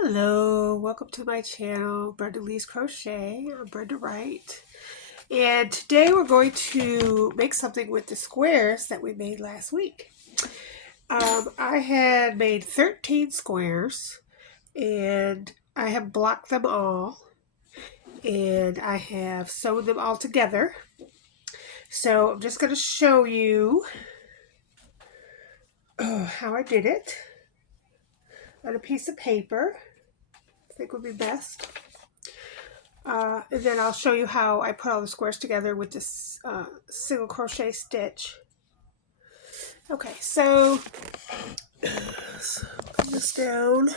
Hello, welcome to my channel, Brenda Lee's Crochet. I'm Brenda Wright. And today we're going to make something with the squares that we made last week. I had made 13 squares and I have blocked them all and I have sewn them all together. So I'm just going to show you how I did it on a piece of paper. I think would be best. And then I'll show you how I put all the squares together with this single crochet stitch. Okay, so put this down.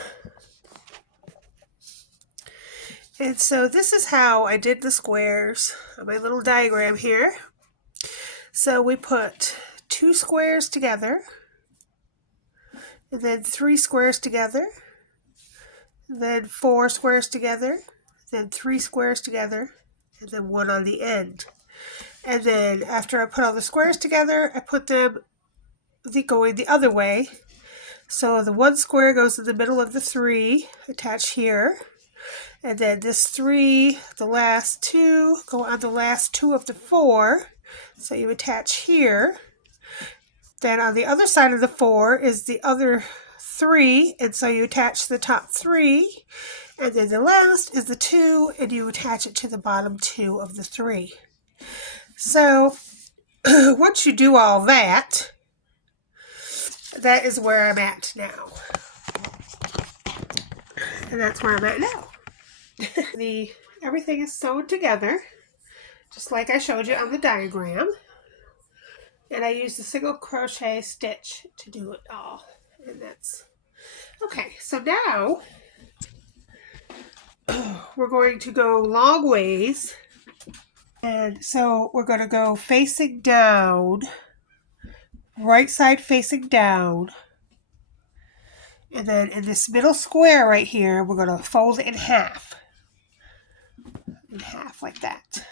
And so this is how I did the squares on my little diagram here. So we put 2 squares together, and then 3 squares together, then 4 squares together, then 3 squares together, and then 1 on the end. And then after I put all the squares together, I put them going the other way. So the 1 square goes in the middle of the 3 attached here. And then this 3, the last 2, go on the last 2 of the 4. So you attach here. Then on the other side of the 4 is the other 3, and so you attach the top 3. And then the last is the 2, and you attach it to the bottom 2 of the 3. So once you do all that, that is where I'm at now. And that's where I'm at now. Everything is sewn together, just like I showed you on the diagram. And I used a single crochet stitch to do it all. And that's okay. So now we're going to go long ways. And so we're going to go facing down, right side facing down. And then in this middle square right here, we're going to fold it in half. In half like that.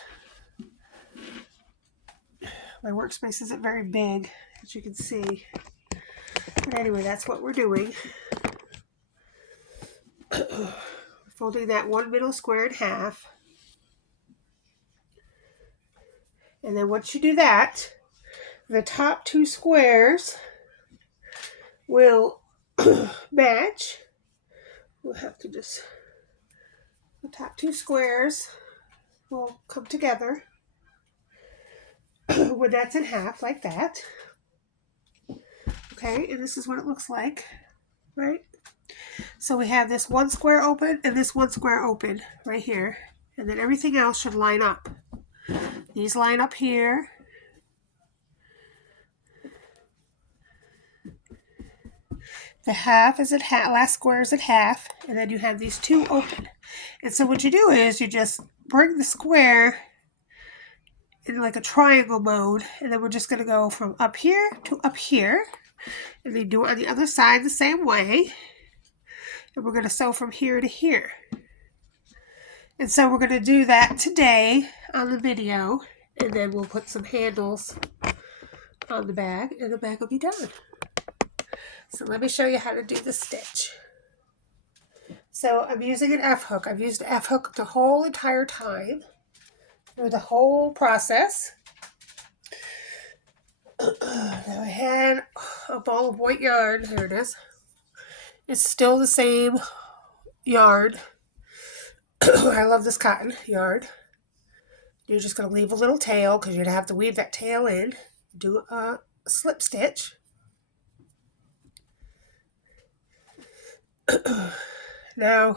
My workspace isn't very big, as you can see. But anyway, that's what we're doing. Folding that one middle square in half. And then once you do that, the top 2 squares will match. We'll have to just, the top 2 squares will come together when that's in half like that. Okay, and this is what it looks like, right? So we have this 1 square open and this 1 square open right here. And then everything else should line up. These line up here. The half is at half, last square is at half, and then you have these 2 open. And so what you do is you just bring the square in like a triangle mode, and then we're just going to go from up here to up here. And then do it on the other side the same way. And we're going to sew from here to here. And so we're going to do that today on the video. And then we'll put some handles on the bag, and the bag will be done. So let me show you how to do the stitch. So I'm using an F-hook. I've used the F-hook the whole entire time, through the whole process. Now I had a ball of white yarn. Here it is. It's still the same yarn. I love this cotton yarn. You're just going to leave a little tail because you're going to have to weave that tail in. Do a slip stitch. Now,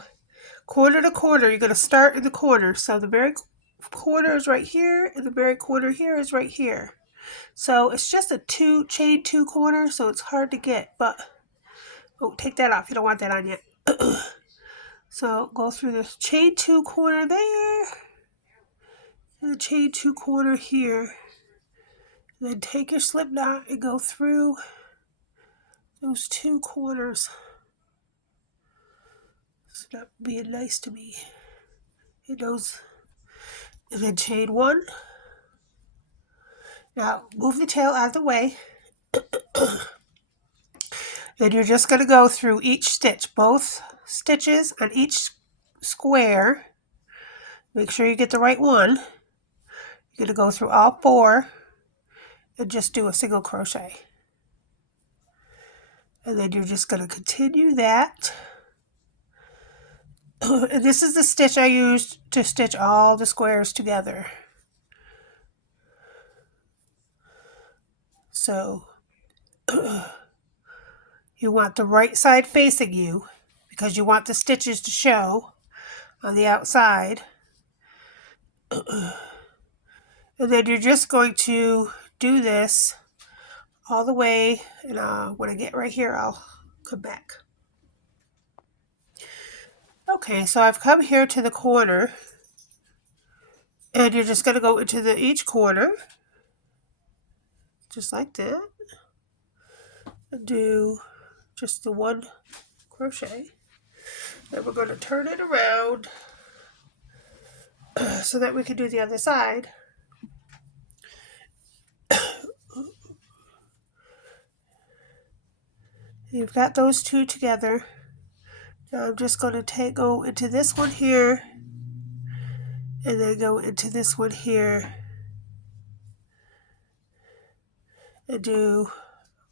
corner to corner, you're going to start in the corner. So the very corner is right here, and the very corner here is right here. So it's just a chain 2 corner, so it's hard to get. But oh, take that off. You don't want that on yet. So go through the chain 2 corner there, and the chain 2 corner here. And then take your slip knot and go through those 2 corners. It's not being nice to me. It goes, and then chain 1. Now move the tail out of the way. Then you're just going to go through each stitch, both stitches on each square. Make sure you get the right one. You're going to go through all 4 and just do a single crochet. And then you're just going to continue that. And this is the stitch I used to stitch all the squares together. So you want the right side facing you because you want the stitches to show on the outside. And then you're just going to do this all the way, and when I get right here, I'll come back. Okay, so I've come here to the corner, and you're just going to go into each corner, just like that, and do just the 1 crochet. Then we're going to turn it around so that we can do the other side. You've got those 2 together. Now I'm just going to go into this one here, and then go into this one here, and do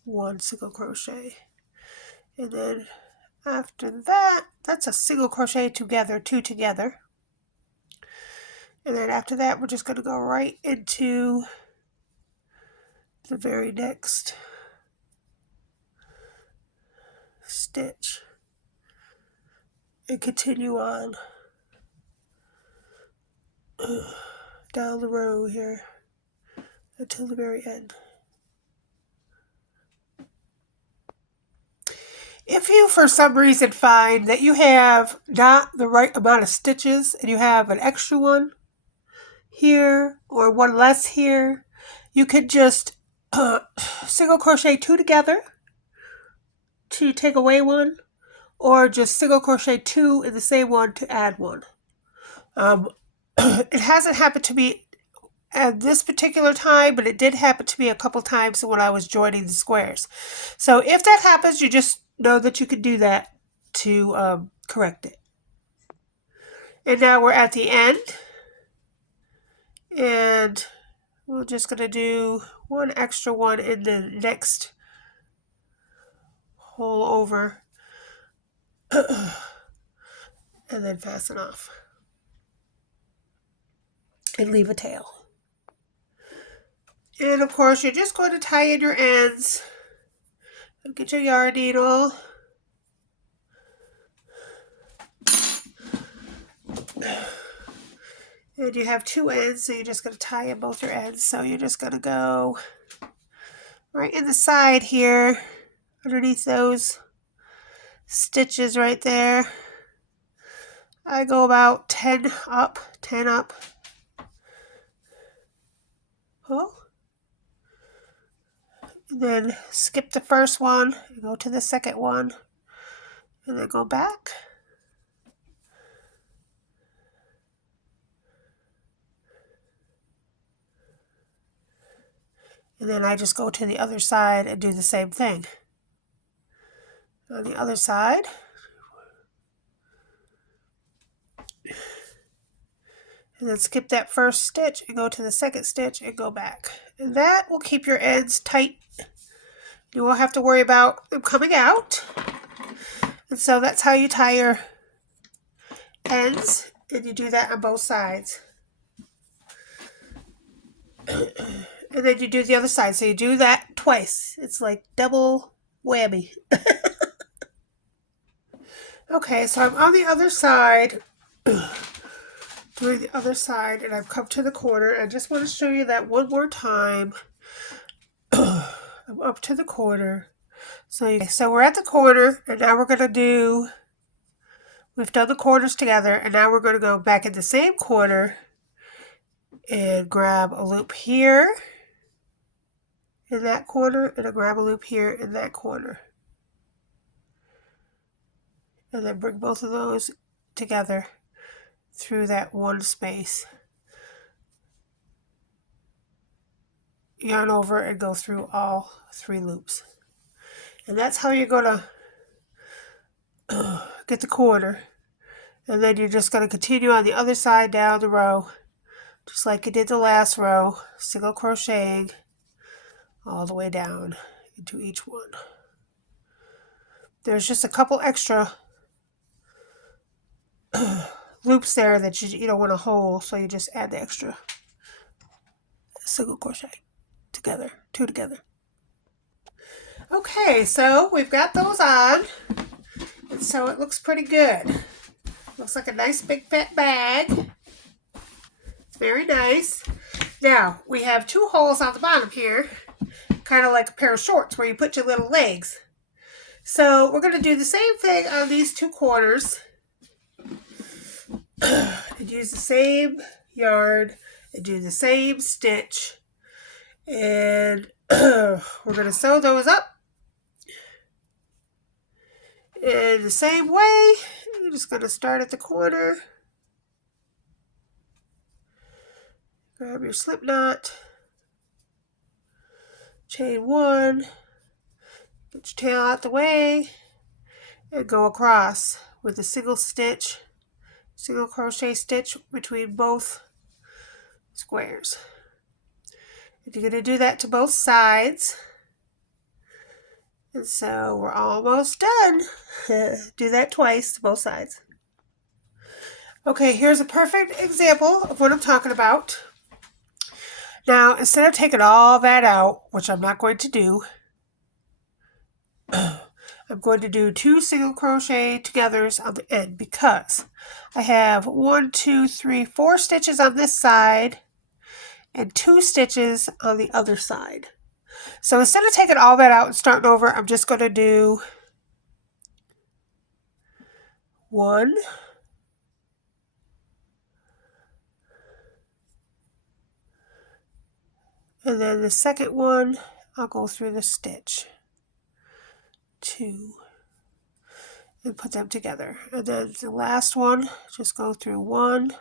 1 single crochet. And then after that, that's a single crochet together, 2 together. And then after that, we're just going to go right into the very next stitch and continue on down the row here until the very end. If you for some reason find that you have not the right amount of stitches and you have an extra one here or one less here, you could just single crochet 2 together to take away 1, or just single crochet 2 in the same one to add 1. It hasn't happened to me at this particular time, but it did happen to me a couple times when I was joining the squares. So if that happens, you just know that you can do that to correct it. And now we're at the end, and we're just going to do 1 extra one in the next hole over and then fasten off and leave a tail. And of course, you're just going to tie in your ends. Get your yarn needle. And you have 2 ends, so you're just going to tie in both your ends. So you're just going to go right in the side here, underneath those stitches right there. I go about 10 up, 10 up. Oh. And then skip the first one, and go to the second one, and then go back. And then I just go to the other side and do the same thing. On the other side, and then skip that first stitch and go to the second stitch and go back. And that will keep your ends tight. You won't have to worry about them coming out. And so that's how you tie your ends, and you do that on both sides. And then you do the other side. So you do that twice. It's like double whammy. Okay, so I'm on the other side, doing the other side, and I've come to the corner. I just want to show you that one more time. I'm up to the corner. So we're at the corner, and now we're going to do, we've done the corners together, and now we're going to go back in the same corner and grab a loop here in that corner, and I'll grab a loop here in that corner. And then bring both of those together through that one space. Yarn over and go through all 3 loops. And that's how you're going to get the corner. And then you're just going to continue on the other side down the row, just like you did the last row, single crocheting all the way down into each one. There's just a couple extra loops there that you don't want to hold, so you just add the extra single crochet together, two together. Okay, so we've got those on, and so it looks pretty good. Looks like a nice big fat bag. It's very nice. Now, we have 2 holes on the bottom here, kind of like a pair of shorts where you put your little legs. So we're going to do the same thing on these 2 corners. And use the same yarn and do the same stitch. And we're going to sew those up in the same way. You're just going to start at the corner. Grab your slip knot. Chain 1. Get your tail out the way. And go across with a single stitch. Single crochet stitch between both squares. And you're going to do that to both sides. And so we're almost done. Do that twice to both sides. Okay, here's a perfect example of what I'm talking about. Now, instead of taking all that out, which I'm not going to do, I'm going to do 2 single crochet togethers on the end because I have 1, 2, 3, 4 stitches on this side and 2 stitches on the other side. So instead of taking all that out and starting over, I'm just going to do 1, and then the second one, I'll go through the stitch, 2, and put them together. And then the last one, just go through 1,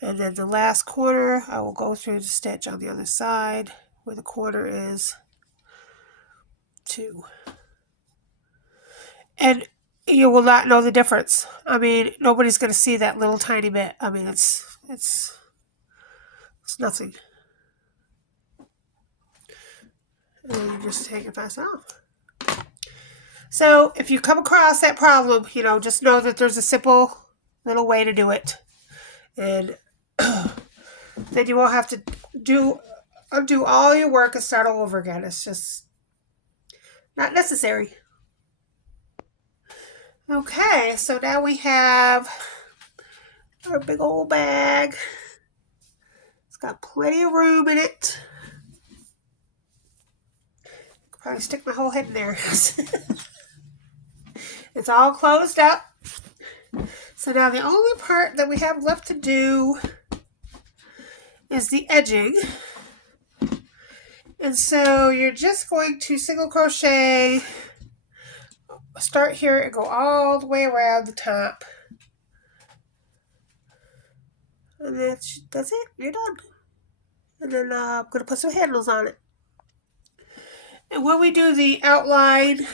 and then the last corner, I will go through the stitch on the other side where the corner is, 2. And you will not know the difference. I mean, nobody's going to see that little tiny bit. I mean, it's nothing. And then you just take it fast off. So if you come across that problem, just know that there's a simple little way to do it. And then you won't have to undo all your work and start all over again. It's just not necessary. Okay, so now we have our big old bag. It's got plenty of room in it. Could probably stick my whole head in there. It's all closed up. So now the only part that we have left to do is the edging. And so you're just going to single crochet, start here and go all the way around the top. And that's it, you're done. And then I'm going to put some handles on it. And when we do the outline,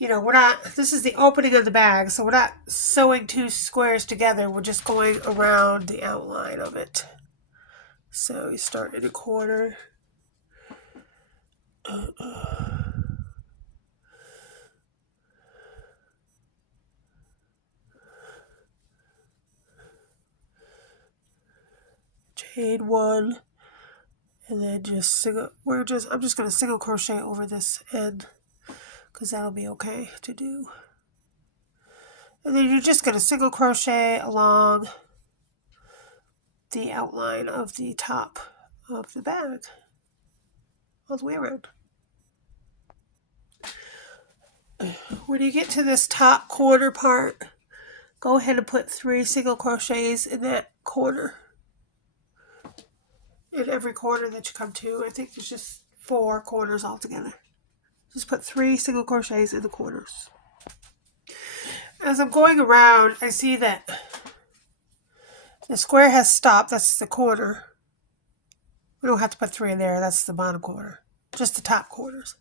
this is the opening of the bag, so we're not sewing 2 squares together, we're just going around the outline of it. So you start in the corner. Chain 1, and then I'm just going to single crochet over this end because that'll be okay to do. And then you're just going to single crochet along the outline of the top of the bag all the way around. When you get to this top corner part, go ahead and put 3 single crochets in that corner. In every corner that you come to. I think there's just 4 corners altogether. Just put 3 single crochets in the corners. As I'm going around, I see that the square has stopped. That's the corner. We don't have to put 3 in there. That's the bottom corner. Just the top corners.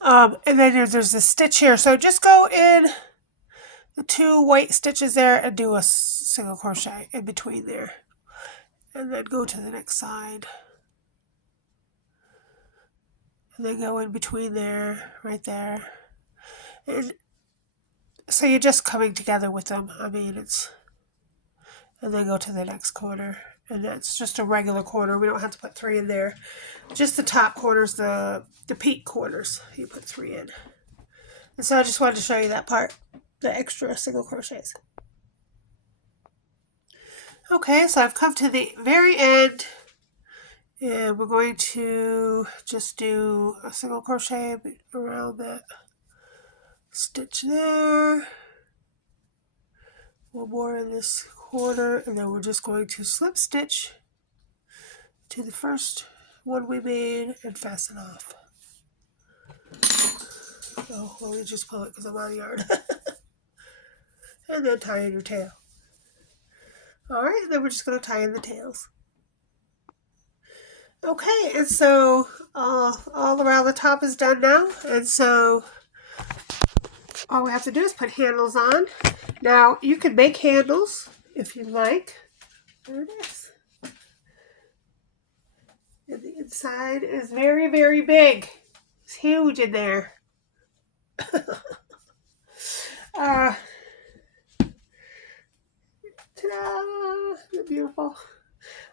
And then there's this stitch here. So just go in the 2 white stitches there and do a single crochet in between there, and then go to the next side, and then go in between there, right there, and so you're just coming together with them. I mean, it's, and then go to the next corner, and that's just a regular corner. We don't have to put 3 in there, just the top corners, the peak corners, you put 3 in. And so I just wanted to show you that part, the extra single crochets. Okay, so I've come to the very end, and we're going to just do a single crochet around that stitch there, one more in this corner, and then we're just going to slip stitch to the first one we made and fasten off. So let me just pull it because I'm out of yarn. And then tie in your tail. Alright, then we're just going to tie in the tails. Okay, and so all around the top is done now, and so all we have to do is put handles on. Now, you can make handles if you like. There it is. And the inside is very, very big. It's huge in there. Ta-da! They're beautiful.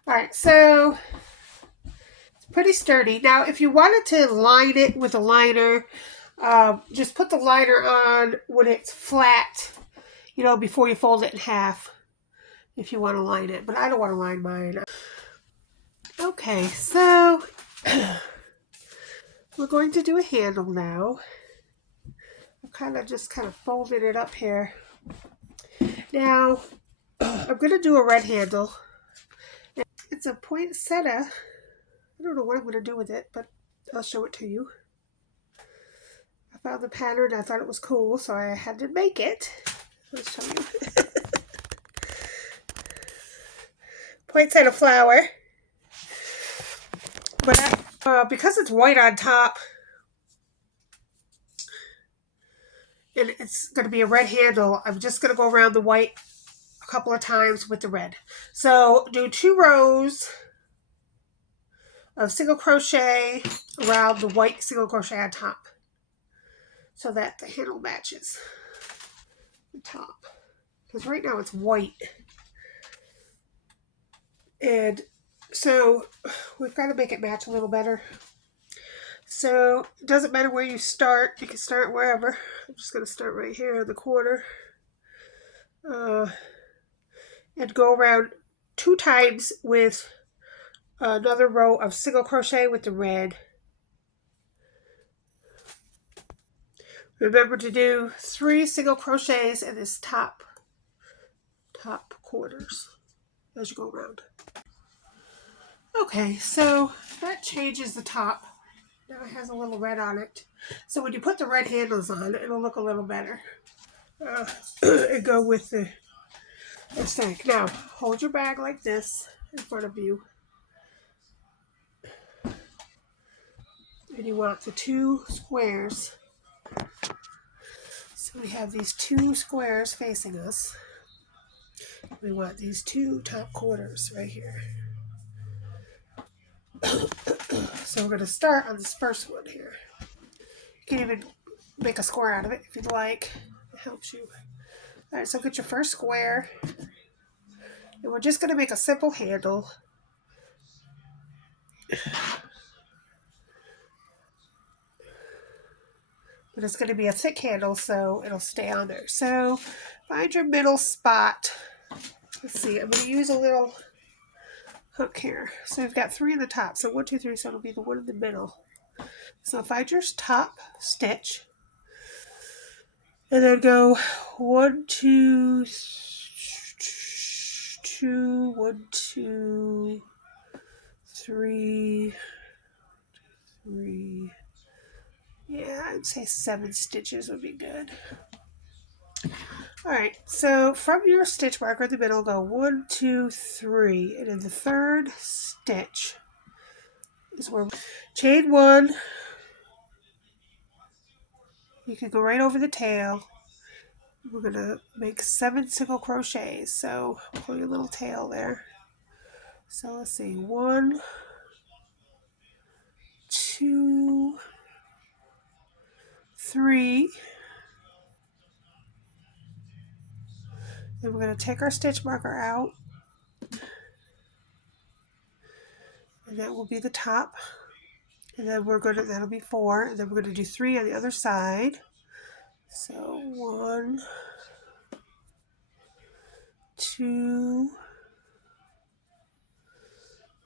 Alright, so it's pretty sturdy. Now, if you wanted to line it with a liner, just put the liner on when it's flat, you know, before you fold it in half, if you want to line it. But I don't want to line mine. Okay, so we're going to do a handle now. I'm just kind of folded it up here. Now, I'm going to do a red handle. It's a poinsettia. I don't know what I'm going to do with it, but I'll show it to you. I found the pattern. I thought it was cool, so I had to make it. I'll show you. Poinsettia flower. But because it's white on top, and it's going to be a red handle, I'm just going to go around the white a couple of times with the red. So do 2 rows of single crochet around the white single crochet on top, so that the handle matches the top. Because right now it's white. And so we've got to make it match a little better. So it doesn't matter where you start. You can start wherever. I'm just going to start right here in the corner. And go around 2 times with another row of single crochet with the red. Remember to do 3 single crochets in this top corners as you go around. Okay, so that changes the top. Now it has a little red on it. So when you put the red handles on, it'll look a little better. And go with the aesthetic. Now, hold your bag like this in front of you. And you want the 2 squares. So we have these 2 squares facing us. We want these 2 top corners right here. So we're going to start on this first one here. You can even make a square out of it if you'd like. It helps you. Alright, so get your first square. And we're just going to make a simple handle. But it's going to be a thick handle, so it'll stay on there. So find your middle spot. Let's see, I'm going to use a little hook here. So we've got 3 in the top. So 1, 2, 3, so it'll be the one in the middle. So find your top stitch. And then go 1, 2, 2, 1, 2, 3, 3. Yeah, I'd say 7 stitches would be good. Alright, so from your stitch marker in the middle, go 1, 2, 3. And in the 3rd stitch is where chain 1. You can go right over the tail. We're going to make 7 single crochets. So pull your little tail there. So let's see, 1, 2, 3. Then we're going to take our stitch marker out. And that will be the top. And then that'll be 4. And then we're going to do 3 on the other side. So 1, 2,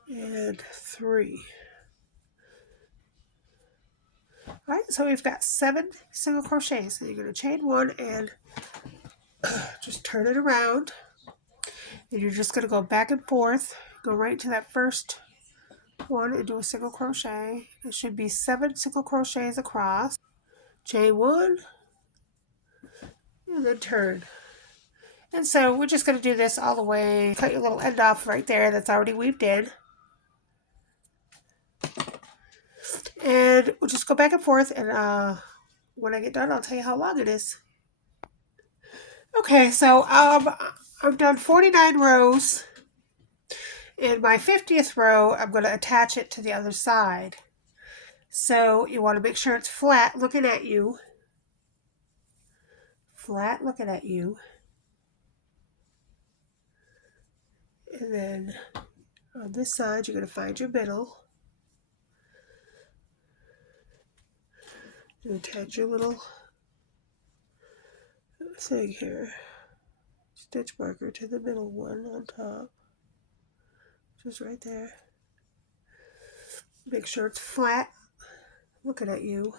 and 3. Alright, so we've got 7 single crochets. So you're going to chain 1 and just turn it around. And you're just going to go back and forth. Go right to that first one and do a single crochet. It should be 7 single crochets across. Chain 1 and then turn. And so we're just going to do this all the way. Cut your little end off right there that's already weaved in. And we'll just go back and forth, and when I get done, I'll tell you how long it is. Okay, so I've done 49 rows. In my 50th row, I'm going to attach it to the other side. So you want to make sure it's flat looking at you. Flat looking at you. And then on this side, you're going to find your middle. And attach your little thing here. Stitch marker to the middle one on top. Just right there. Make sure it's flat looking at you.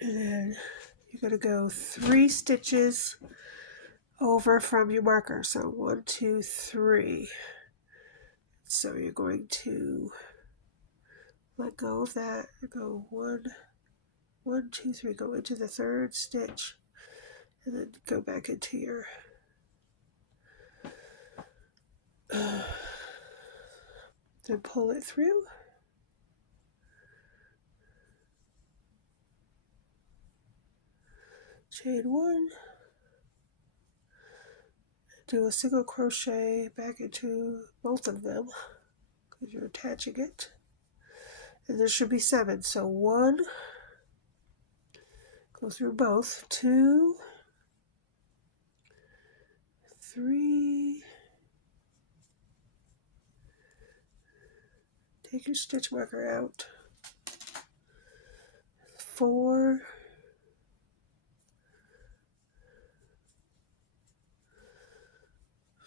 And then you're going to go 3 stitches over from your marker. So 1, 2, 3. So you're going to let go of that. Go 1, 1, 2, 3. Go into the 3rd stitch. And then go back into your then pull it through. Chain 1. Do a single crochet back into both of them because you're attaching it. And there should be 7. So 1, go through both. 2, 3. Take your stitch marker out. 4.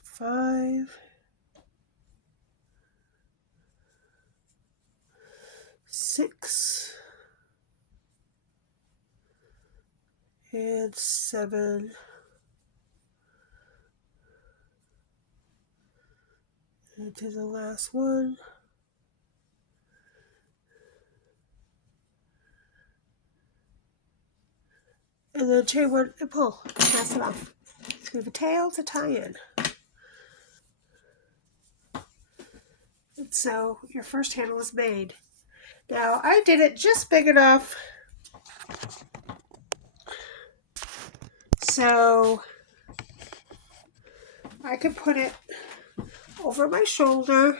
5. 6. And 7. And to the last one. And then chain 1 and pull. Pass it off. So we have a tail to tie in. And so your first handle is made. Now I did it just big enough so I could put it over my shoulder,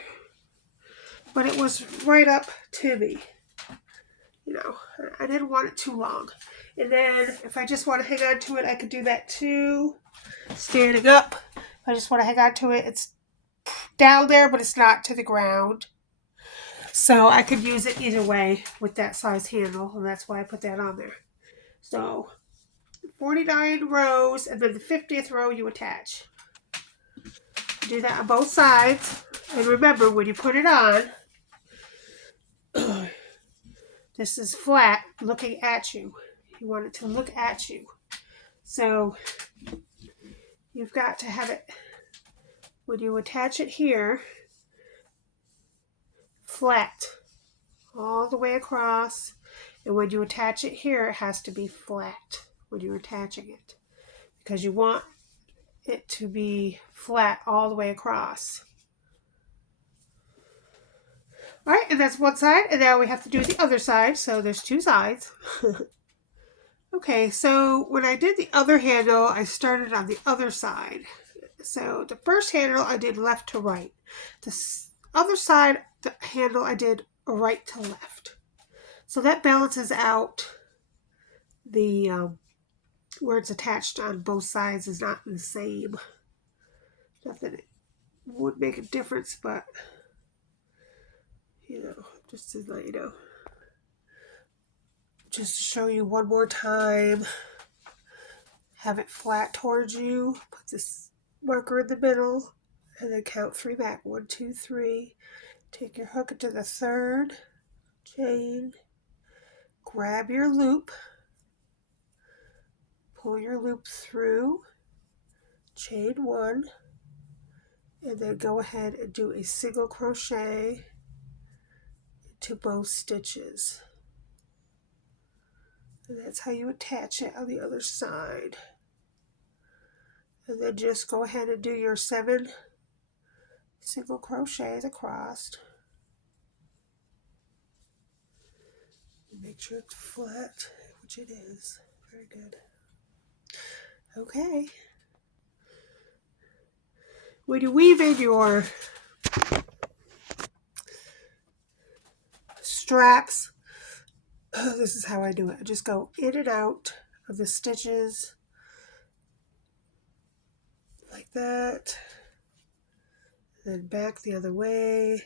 but it was right up to me. You know, I didn't want it too long. And then if I just want to hang on to it, I could do that too. Standing up. If I just want to hang on to it, it's down there, but it's not to the ground. So I could use it either way with that size handle, and that's why I put that on there. So 49 rows, and then the 50th row you attach. Do that on both sides. And remember, when you put it on, this is flat looking at you. You want it to look at you. So you've got to have it, when you attach it here, flat all the way across. And when you attach it here, it has to be flat when you're attaching it, because you want it to be flat all the way across. Alright, and that's one side, and now we have to do the other side, so there's 2 sides. Okay, so when I did the other handle, I started on the other side. So the first handle I did left to right. The other side, the handle I did right to left. So that balances out the where it's attached on both sides is not the same. Not that it would make a difference, but you know, just to let you know. Just to show you one more time. Have it flat towards you. Put this marker in the middle and then count 3 back. 1, 2, 3. Take your hook into the third chain. Grab your loop. Pull your loop through. Chain 1. And then go ahead and do a single crochet into both stitches. And that's how you attach it on the other side. And then just go ahead and do your 7 single crochets across. Make sure it's flat, which it is. Very good. Okay. When you weave in your straps, this is how I do it. I just go in and out of the stitches like that, then back the other way,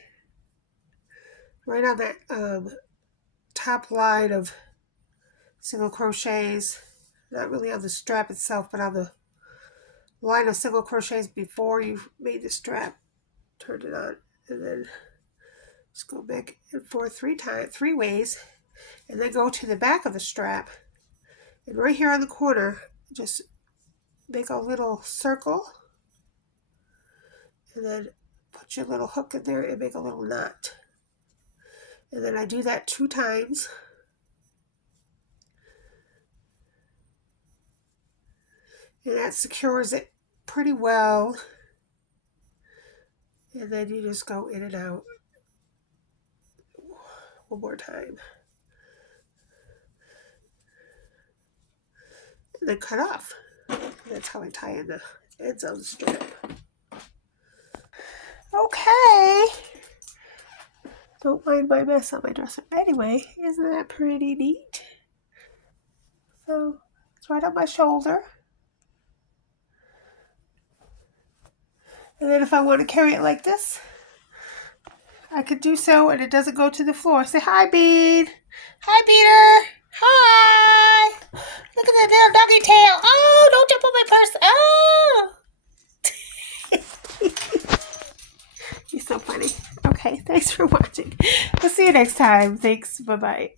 right on that top line of single crochets, not really on the strap itself, but on the line of single crochets before you've made the strap. Turn it on, and then just go back and forth 3 ways, and then go to the back of the strap, and right here on the corner, just make a little circle, and then put your little hook in there and make a little knot. And then I do that 2 times. And that secures it pretty well. And then you just go in and out one more time. And then cut off. That's how I tie in the ends of the strap. Okay. Don't mind my mess on my dresser. Anyway, isn't that pretty neat? So it's right on my shoulder. And then if I want to carry it like this, I could do so and it doesn't go to the floor. Say hi, Bean. Hi, Peter. Hi. Look at that little doggy tail. Oh, don't jump on my purse. Oh. You're so funny. Okay, thanks for watching. We'll see you next time. Thanks. Bye-bye.